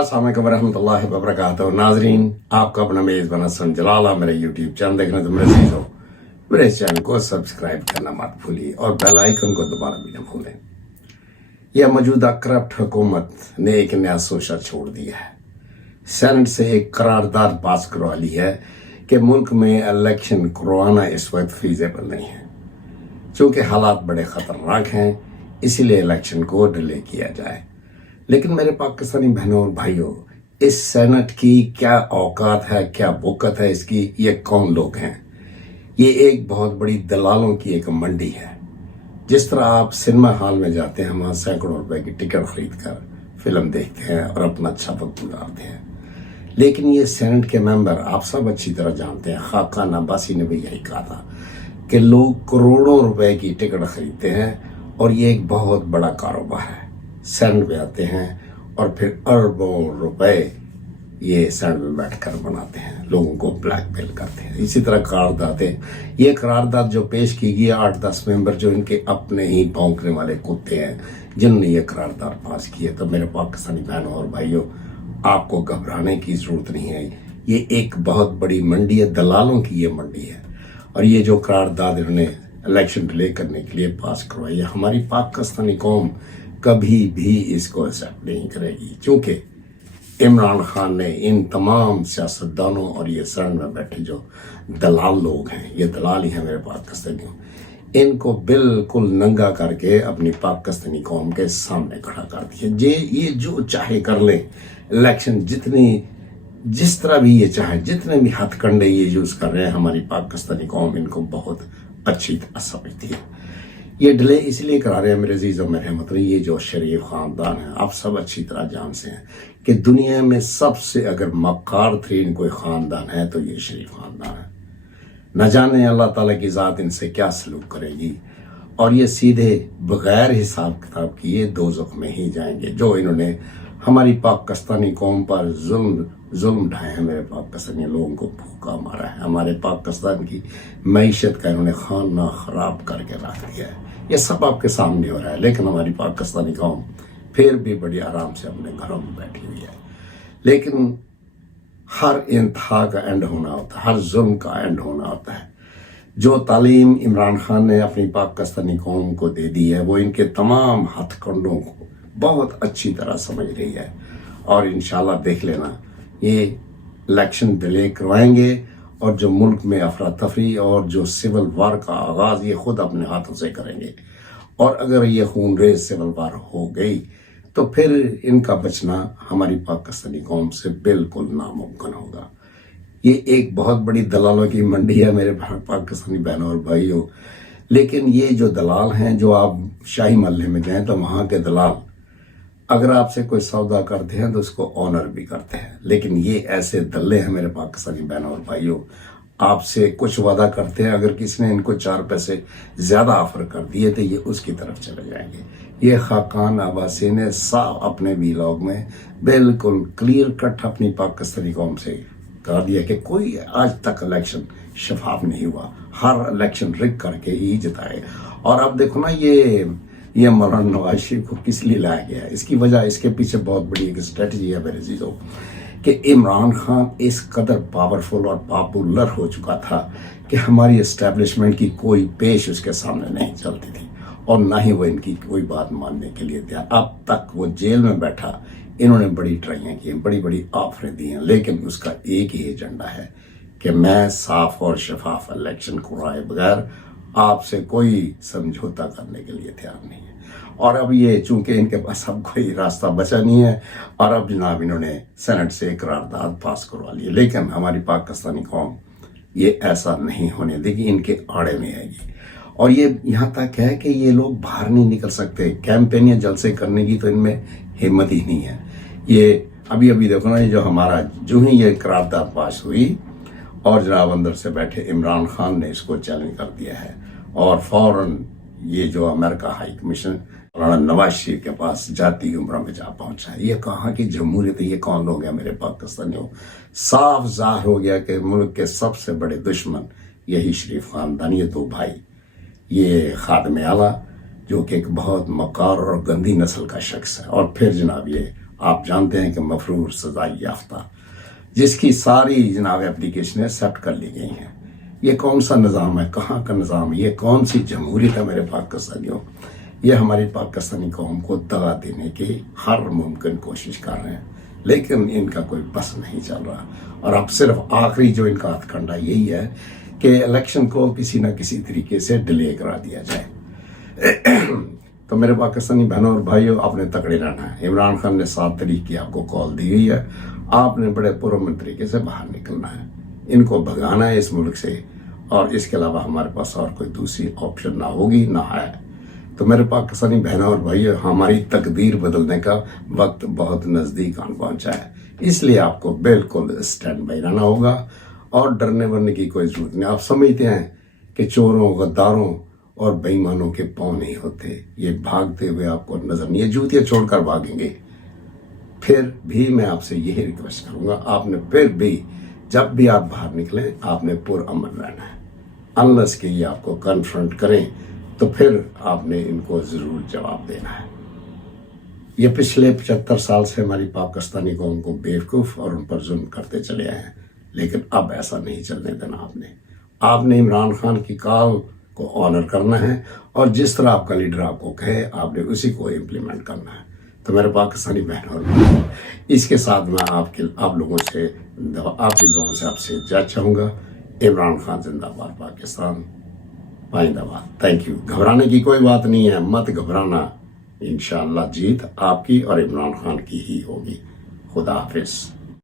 अस्सलाम वालेकुम रहमतुल्लाहि व बरकातहू। नाजरीन, आपका अपना मेज़बान हसन जलाला मेरे यूट्यूब चैनल देखने तो मेरे अजीज हो, मेरे इस चैनल को सब्सक्राइब करना मत भूलिए और बेल आइकन को दबाना भी न भूलें। यह मौजूदा करप्ट हुकूमत ने एक नया सोचा छोड़ दिया है। सेनेट से एक करारदाद पास करवा ली है कि मुल्क में इलेक्शन करवाना इस वक्त फीजेबल नहीं है। चूँकि हालात बड़े ख़तरनाक हैं, इसीलिए इलेक्शन को डिले किया जाए। लेकिन मेरे पाकिस्तानी बहनों और भाइयों, इस सेनेट की क्या औकात है, क्या बुकत है इसकी, ये कौन लोग हैं? ये एक बहुत बड़ी दलालों की एक मंडी है। जिस तरह आप सिनेमा हॉल में जाते हैं, वहाँ सैकड़ों रुपए की टिकट खरीद कर फिल्म देखते हैं और अपना अच्छा वक्त गुजारते हैं, लेकिन ये सेनेट के मेंबर, आप सब अच्छी तरह जानते हैं, खाकान अब्बासी ने भी यही कहा था कि लोग करोड़ों रुपए की टिकट खरीदते हैं और ये एक बहुत बड़ा कारोबार है। सेनेट में आते हैं और फिर अरबों रुपए ये सेनेट में बैठकर बनाते हैं, लोगों को ब्लैकमेल करते हैं। इसी तरह करारदादें, ये करारदाद जो पेश की गई 8-10 मेंबर जो इनके अपने ही भौंकने वाले कुत्ते हैं, जिन्होंने ये करारदाद पास की है। तो मेरे पाकिस्तानी बहनों और भाइयों, आपको घबराने की जरूरत नहीं है। ये एक बहुत बड़ी मंडी है, दलालों की ये मंडी है। और ये जो करारदाद इन्होंने इलेक्शन डिले करने के लिए पास करवाई है, हमारी पाकिस्तानी कौम कभी भी इसको एक्सेप्ट नहीं करेगी। क्योंकि इमरान खान ने इन तमाम सियासतदानों और ये सदन में बैठे जो दलाल लोग हैं, ये दलाल ही हैं मेरे पाकिस्तानियों, इनको बिल्कुल नंगा करके अपनी पाकिस्तानी कौम के सामने खड़ा कर दिया। ये जो चाहे कर ले, इलेक्शन जिस तरह भी ये चाहे, जितने भी हथकंडे ये यूज कर रहे हैं, हमारी पाकिस्तानी कौम इनको बहुत अच्छी तरह समझती है। ये डिले इसलिए करा रहे हैं मेरे अजीज और मेरे मतलब, ये जो शरीफ खानदान है, आप सब अच्छी तरह जानते हैं कि दुनिया में सबसे अगर मक्कार तरीन कोई खानदान है तो ये शरीफ खानदान है। न जाने अल्लाह ताला की ज़ात इनसे क्या सलूक करेगी, और ये सीधे बगैर हिसाब किताब किए दोज़ख में ही जाएंगे। जो इन्होंने हमारी पाकिस्तानी कौम पर जुल्म ढाए हैं, मेरे पाकिस्तानी लोगों को भूखा मारा है, हमारे पाकिस्तान की मईशत का इन्होंने खाना खराब करके रख दिया है। ये सब आपके सामने हो रहा है, लेकिन हमारी पाकिस्तानी कौम फिर भी बड़ी आराम से अपने घरों में बैठी हुई है। लेकिन हर इंतहा का एंड होना होता है, हर जुल्म का एंड होना होता है। जो तालीम इमरान खान ने अपनी पाकिस्तानी कौम को दे दी है, वो इनके तमाम हथकंडों को बहुत अच्छी तरह समझ रही है। और इंशाल्लाह देख लेना, ये इलेक्शन डिले करवाएंगे और जो मुल्क में अफरा तफरी और जो सिविल वार का आगाज़ ये खुद अपने हाथों से करेंगे। और अगर ये खून रेज सिविल वार हो गई तो फिर इनका बचना हमारी पाकिस्तानी कौम से बिल्कुल नामुमकिन होगा। ये एक बहुत बड़ी दलालों की मंडी है मेरे पाकिस्तानी बहनों और भाइयों। लेकिन ये जो दलाल हैं, जो आप शाही महल्ले में जाएं तो वहाँ के दलाल अगर आपसे कोई सौदा करते हैं तो उसको ऑनर भी करते हैं। लेकिन ये ऐसे दल्ले हैं मेरे पाकिस्तानी बहनों और भाइयों, आपसे कुछ वादा करते हैं, अगर किसी ने इनको 4 पैसे ज्यादा ऑफर कर दिए तो ये उसकी तरफ चले जाएंगे। ये खाकान अब्बासी ने साफ अपने वीलॉग में बिल्कुल क्लियर कट अपनी पाकिस्तानी कौम से कह दिया कि कोई आज तक इलेक्शन शफाफ नहीं हुआ, हर इलेक्शन रिग करके ही जिताए। और अब देखो ना, ये मौलाना नवाज शरीफ को किस लिए लाया गया है? इसकी वजह, इसके पीछे बहुत बड़ी एक स्ट्रेटजी है मेरे अजीजों, कि इमरान खान इस कदर पावरफुल और पॉपुलर हो चुका था कि हमारी एस्टेब्लिशमेंट की कोई पेश उसके सामने नहीं चलती थी और ना ही वो इनकी कोई बात मानने के लिए तैयार। अब तक वो जेल में बैठा, इन्होंने बड़ी ट्राइयां की, बड़ी बड़ी ऑफरें दी हैं, लेकिन उसका एक ही एजेंडा है कि मैं साफ और शफाफ इलेक्शन करवाए बगैर आपसे कोई समझौता करने के लिए तैयार नहीं है। और अब ये चूंकि इनके पास अब कोई रास्ता बचा नहीं है, और अब जनाब इन्होंने सेनेट से करारदाद पास करवा ली। लेकिन हमारी पाकिस्तानी कौम ये ऐसा नहीं होने देगी, इनके आड़े में आएगी। और ये यहाँ तक है कि ये लोग बाहर नहीं निकल सकते, कैंपेन या जलसे करने की तो इनमें हिम्मत ही नहीं है। ये अभी देखो ना, ये जो हमारा जो ही ये करारदाद पास हुई और जनाब अंदर से बैठे इमरान खान ने इसको चैलेंज कर दिया है, और फौरन ये जो अमेरिका हाई कमीशन मौलाना नवाज शरीफ के पास जाती उम्र में जा पहुंचा है। ये कहाँ की जमहूरियत, ये कौन लोग हैं मेरे पाकिस्तानियों? साफ जाहिर हो गया कि मुल्क के सबसे बड़े दुश्मन यही शरीफ खानदान, ये 2 भाई, ये खादम आला जो कि एक बहुत मकार और गंदी नस्ल का शख्स है, और फिर जनाब ये آپ جانتے ہیں کہ مفرور سزائی یافتہ، جس کی ساری جناب اپلیکیشنیں ایکسیپٹ کر لی گئی ہیں۔ یہ کون سا نظام ہے، کہاں کا نظام ہے، یہ کون سی جمہوریت ہے میرے پاکستانیوں؟ یہ ہماری پاکستانی قوم کو دغا دینے کی ہر ممکن کوشش کر رہے ہیں، لیکن ان کا کوئی بس نہیں چل رہا۔ اور اب صرف آخری جو ان کا ہتھ کنڈا یہی ہے کہ الیکشن کو کسی نہ کسی طریقے سے ڈیلے کرا دیا جائے۔ تو میرے پاکستانی بہنوں اور بھائیوں، آپ نے تکڑے رہنا ہے۔ عمران خان نے 7 تاریخ کی آپ کو کال دی ہوئی ہے، آپ نے بڑے پرامن طریقے سے باہر نکلنا ہے، ان کو بھگانا ہے اس ملک سے، اور اس کے علاوہ ہمارے پاس اور کوئی دوسری آپشن نہ ہوگی نہ ہے۔ تو میرے پاکستانی بہنوں اور بھائیوں، ہماری تقدیر بدلنے کا وقت بہت نزدیک آن پہنچا ہے، اس لیے آپ کو بالکل اسٹینڈ بائی رہنا ہوگا اور ڈرنے ورنے کی کوئی ضرورت نہیں۔ آپ سمجھتے ہیں کہ چوروں، غداروں اور بے ایمانوں کے پاؤں نہیں ہوتے، یہ بھاگتے ہوئے آپ کو نظر نہیں، یہ جوتیاں چھوڑ کر بھاگیں گے۔ پھر بھی میں آپ سے یہی ریکویسٹ کروں گا، آپ نے پھر بھی جب بھی آپ باہر نکلیں آپ نے پرامن رہنا ہے، انلیس کہ یہ آپ کو کنفرنٹ کریں تو پھر آپ نے ان کو ضرور جواب دینا ہے۔ یہ پچھلے 75 سال سے ہماری پاکستانی قوم کو بیوقوف اور ان پر ظلم کرتے چلے آئے ہیں، لیکن اب ایسا نہیں چلنے دینا۔ آپ نے عمران خان کی کال کو آنر کرنا ہے، اور جس طرح آپ کا لیڈر آپ کو کہے آپ نے اسی کو امپلیمنٹ کرنا ہے۔ تو میرے پاکستانی بہنوں اور بھائیوں، اس کے ساتھ میں آپ لوگوں سے آپ کی دعاؤں سے آپ سے اجازت چاہوں گا۔ عمران خان زندہ باد، پاکستان پائندہ باد۔ Thank you. گھبرانے کی کوئی بات نہیں ہے، مت گھبرانا، انشاءاللہ جیت آپ کی اور عمران خان کی ہی ہوگی۔ خدا حافظ۔